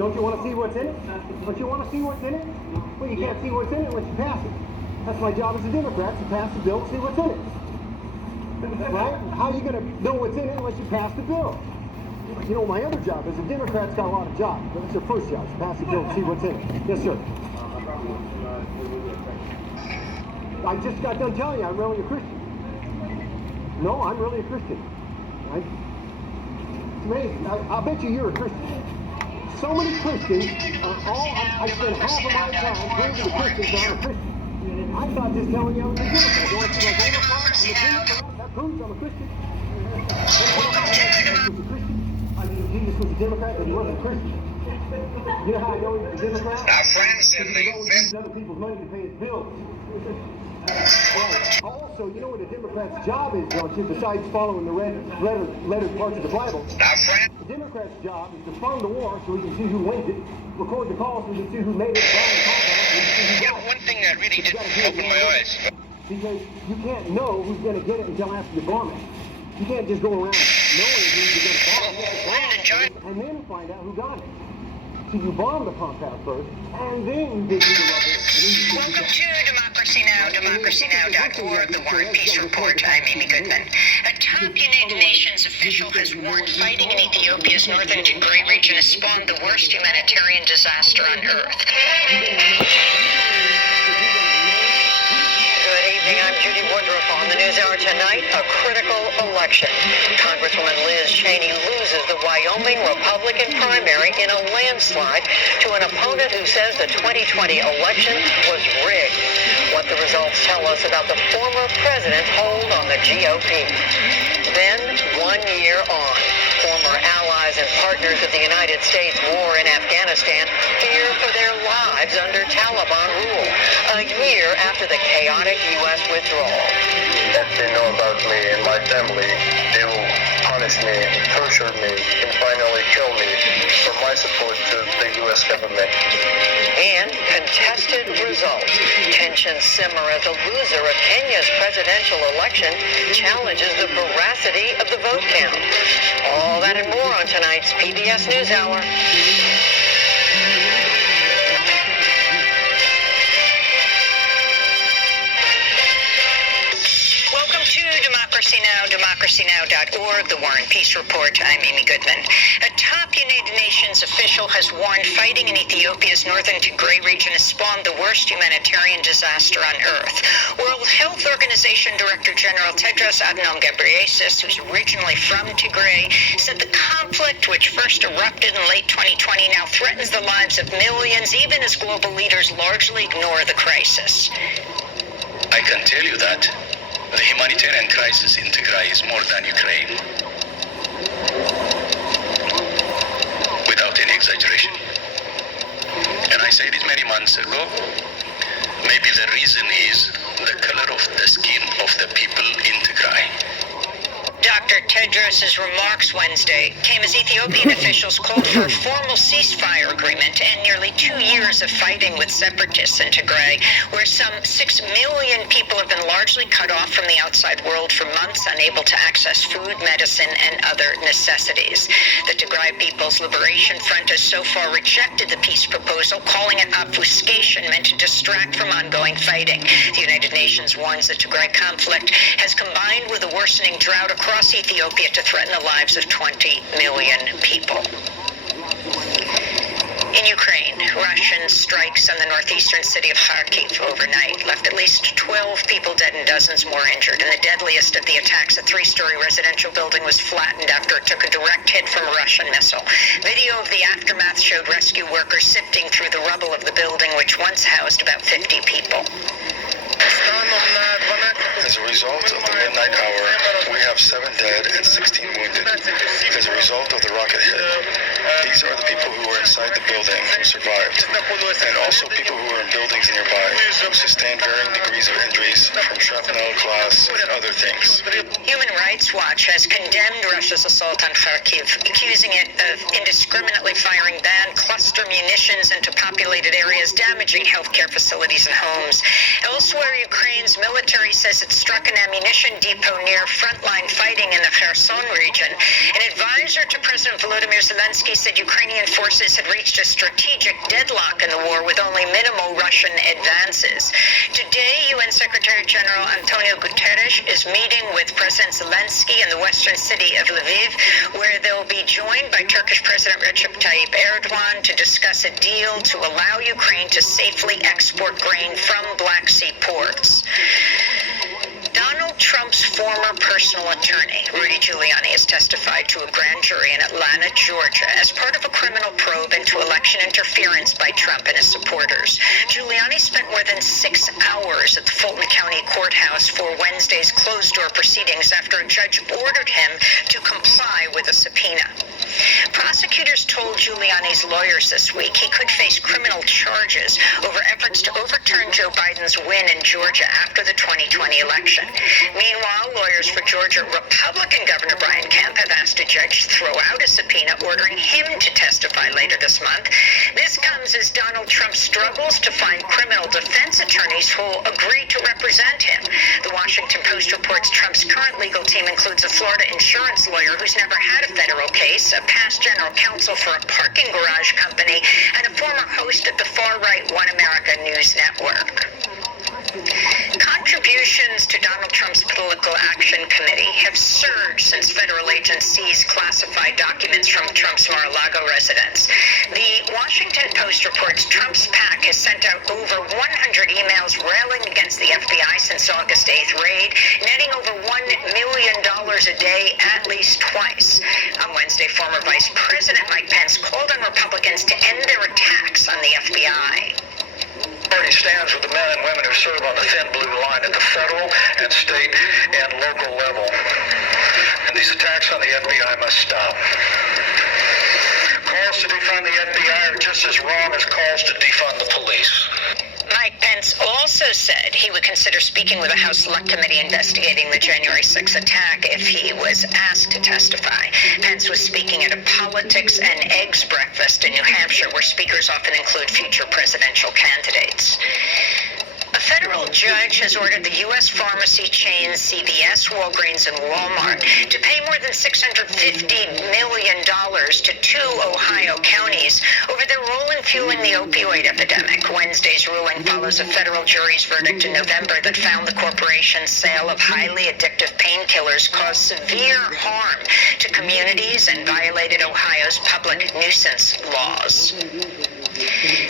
Don't you want to see what's in it? Don't you want to see what's in it? Well, you can't see what's in it unless you pass it. That's my job as a Democrat, to pass the bill and see what's in it. Right? How are you going to know what's in it unless you pass the bill? You know, my other job as a Democrat's got a lot of jobs, but it's your first job, to pass the bill and see what's in it. Yes, sir. I just got done telling you I'm really a Christian. No, I'm really a Christian. Right? It's amazing. I bet you're a Christian. So many Christians are all, I spend half of my time proving the Christians are a Christian. I thought just telling you I was a Democrat. You want to see my voter card? I'm a Democrat. That proves I'm a Christian. I mean, Jesus was a Democrat, but he wasn't a Christian. You know how I know he was a Democrat? Our friends in the Because he used other people's money to pay his bills. Right. Also, you know what a Democrat's job is, don't you, besides following the lettered parts of the Bible? Our friend. The Democrat's job is to fund the war so we can see who wins it, record the calls so we can see who made it, bomb the compound, so we can see who got it. One thing that really did open my eyes. Because you can't know who's going to get it until after you bomb it. You can't just go around knowing who you're going to bomb. You have to bomb it and then find out who got it. So you bomb the compound first, and then you dig through the rubble. Welcome to Democracy Now!, democracynow.org, The War and Peace Report. I'm Amy Goodman. A top United Nations official has warned fighting in Ethiopia's northern Tigray region has spawned the worst humanitarian disaster on Earth. Good evening, I'm Judy Woodruff. On the NewsHour tonight, a critical election. Congresswoman Liz Cheney loses the Wyoming Republican primary in a landslide to an opponent who says the 2020 election was rigged. What the results tell us about the former president's hold on the GOP. Then, 1 year on, former allies and partners of the United States war in Afghanistan fear for their lives under Taliban rule, a year after the chaotic U.S. withdrawal. If they know about me and my family, they will punish me, torture me, and finally kill me for my support to the U.S. government. And contested results. Tensions simmer as a loser of Kenya's presidential election challenges the veracity of the vote count. All that and more on tonight's PBS NewsHour. Welcome to Democracy Now!, democracynow.org, The War and Peace Report. I'm Amy Goodman. A top United Nations official has warned fighting in Ethiopia's northern Tigray region has spawned the worst humanitarian disaster on Earth. World Health Organization Director General Tedros Adhanom Ghebreyesus, who's originally from Tigray, said the conflict, which first erupted in late 2020, now threatens the lives of millions, even as global leaders largely ignore the crisis. I can tell you that the humanitarian crisis in Tigray is more than Ukraine. Without any exaggeration. And I said it many months ago, maybe the reason is the color of the skin of the people in Tigray. Dr. Tedros' remarks Wednesday came as Ethiopian officials called for a formal ceasefire agreement to end nearly 2 years of fighting with separatists in Tigray, where some 6 million people have been largely cut off from the outside world for months, unable to access food, medicine, and other necessities. The Tigray People's Liberation Front has so far rejected the peace proposal, calling it obfuscation meant to distract from ongoing fighting. The United Nations warns the Tigray conflict has combined with a worsening drought across Ethiopia to threaten the lives of 20 million people. In Ukraine, Russian strikes on the northeastern city of Kharkiv overnight left at least 12 people dead and dozens more injured. In the deadliest of the attacks, a 3-story residential building was flattened after it took a direct hit from a Russian missile. Video of the aftermath showed rescue workers sifting through the rubble of the building, which once housed about 50 people. As a result of the midnight hour, we have 7 dead and 16 wounded. As a result of the rocket hit, these are the people who were inside the building who survived, and also people who were in buildings nearby who sustained varying degrees of injuries from shrapnel, glass, and other things. Human Rights Watch has condemned Russia's assault on Kharkiv, accusing it of indiscriminately firing banned cluster munitions into populated areas, damaging healthcare facilities and homes. Elsewhere, Ukraine's military says it struck an ammunition depot near frontline fighting in the Kherson region. An advisor to President Volodymyr Zelensky said Ukrainian forces had reached a strategic deadlock in the war with only minimal Russian advances. Today, UN Secretary General Antonio Guterres is meeting with President Zelensky in the western city of Lviv, where they'll be joined by Turkish President Recep Tayyip Erdogan to discuss a deal to allow Ukraine to safely export grain from Black Sea ports. Donald Trump's former personal attorney, Rudy Giuliani, has testified to a grand jury in Atlanta, Georgia, as part of a criminal probe into election interference by Trump and his supporters. Giuliani spent more than 6 hours at the Fulton County Courthouse for Wednesday's closed-door proceedings after a judge ordered him to comply with a subpoena. Prosecutors told Giuliani's lawyers this week he could face criminal charges over efforts to overturn Joe Biden's win in Georgia after the 2020 election. Meanwhile, lawyers for Georgia Republican Governor Brian Kemp have asked a judge to throw out a subpoena ordering him to testify later this month. This comes as Donald Trump struggles to find criminal defense attorneys who will agree to represent him. The Washington Post reports Trump's current legal team includes a Florida insurance lawyer who's never had a federal case, a past general counsel for a parking garage company, and a former host at the far-right One America News Network. Contributions to Donald Trump's Political Action Committee have surged since federal agents seized classified documents from Trump's Mar-a-Lago residence. The Washington Post reports Trump's PAC has sent out over 100 emails railing against the FBI since August 8th raid, netting over $1 million a day at least twice. On Wednesday, former Vice President Mike Pence called on Republicans to end their attacks on the FBI. Party stands with the men and women who serve on the thin blue line at the federal and state and local level. And these attacks on the FBI must stop. Calls to defund the FBI are just as wrong as calls to defund the police. Mike Pence also said he would consider speaking with a House Select Committee investigating the January 6th attack if he was asked to testify. Pence was speaking at a politics and eggs breakfast in New Hampshire, where speakers often include future presidential candidates. A federal judge has ordered the U.S. pharmacy chains CVS, Walgreens, and Walmart to pay more than $650 million to 2 Ohio counties over their role in fueling the opioid epidemic. Wednesday's ruling follows a federal jury's verdict in November that found the corporation's sale of highly addictive painkillers caused severe harm to communities and violated Ohio's public nuisance laws.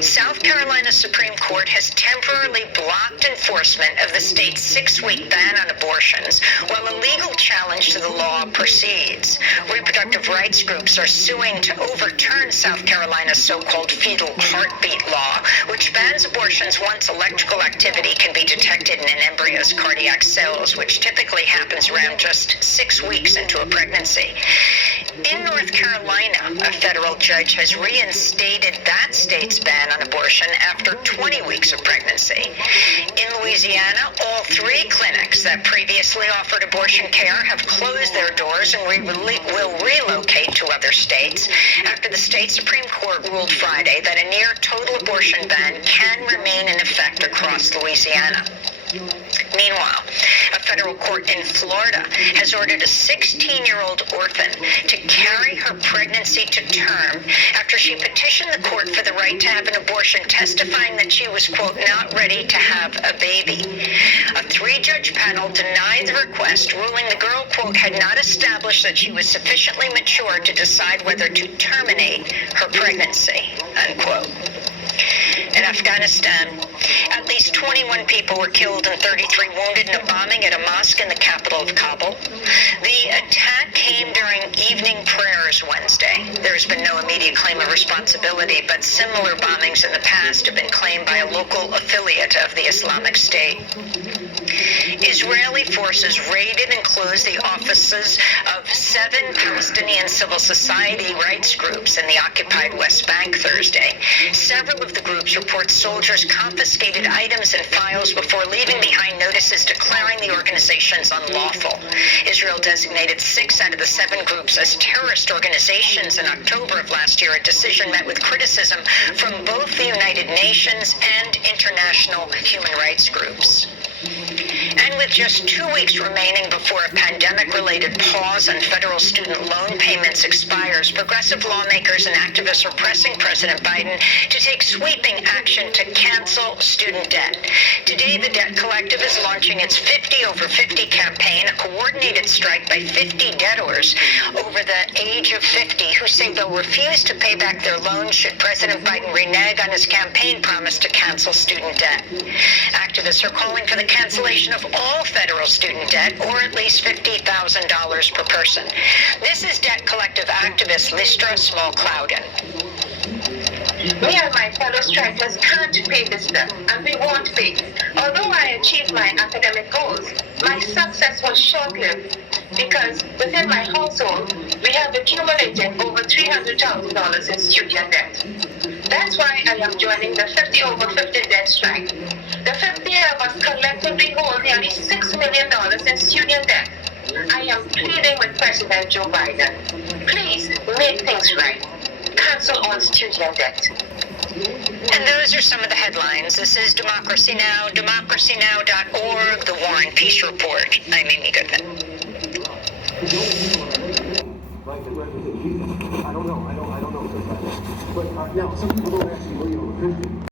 South Carolina Supreme Court has temporarily blocked enforcement of the state's 6-week ban on abortions while a legal challenge to the law proceeds. Reproductive rights groups are suing to overturn South Carolina's so-called fetal heartbeat law, which bans abortions once electrical activity can be detected in an embryo's cardiac cells, which typically happens around just 6 weeks into a pregnancy. In North Carolina, a federal judge has reinstated that state's ban on abortion after 20 weeks of pregnancy. In Louisiana, all 3 clinics that previously offered abortion care have closed their doors and will relocate to other states after the state Supreme Court ruled Friday that a near-total abortion ban can remain in effect across Louisiana. Meanwhile, a federal court in Florida has ordered a 16-year-old orphan to carry her pregnancy to term after she petitioned the court for the right to have an abortion, testifying that she was, quote, not ready to have a baby. A 3-judge panel denied the request, ruling the girl, quote, had not established that she was sufficiently mature to decide whether to terminate her pregnancy, unquote. In Afghanistan, at least 21 people were killed and 33 wounded in a bombing at a mosque in the capital of Kabul. The attack came during evening prayers Wednesday. There's been no immediate claim of responsibility, but similar bombings in the past have been claimed by a local affiliate of the Islamic State. Israeli forces raided and closed the offices of 7 Palestinian civil society rights groups in the occupied West Bank Thursday. Several of the groups report soldiers confiscated confiscated items and files before leaving behind notices declaring the organizations unlawful. Israel designated 6 out of the 7 groups as terrorist organizations in October of last year, a decision met with criticism from both the United Nations and international human rights groups. And with just 2 weeks remaining before a pandemic-related pause on federal student loan payments expires, progressive lawmakers and activists are pressing President Biden to take sweeping action to cancel student debt. Today, the Debt Collective is launching its 50 over 50 campaign, a coordinated strike by 50 debtors over the age of 50 who say they'll refuse to pay back their loans should President Biden renege on his campaign promise to cancel student debt. Activists are calling for the cancellation of all federal student debt, or at least $50,000 per person. This is Debt Collective activist Listra Small-Clouden. Me and my fellow strikers can't pay this debt, and we won't pay. Although I achieved my academic goals, my success was short-lived because within my household, we have accumulated over $300,000 in student debt. That's why I am joining the 50 over 50 debt strike. The 50 of us collectively hold nearly $6 million in student debt. I am pleading with President Joe Biden. Please make things right. Cancel all student debt. And those are some of the headlines. This is Democracy Now!, democracynow.org, The War and Peace Report. I'm Amy Goodman. Right, that represent Jesus. I don't know. But now some people don't actually believe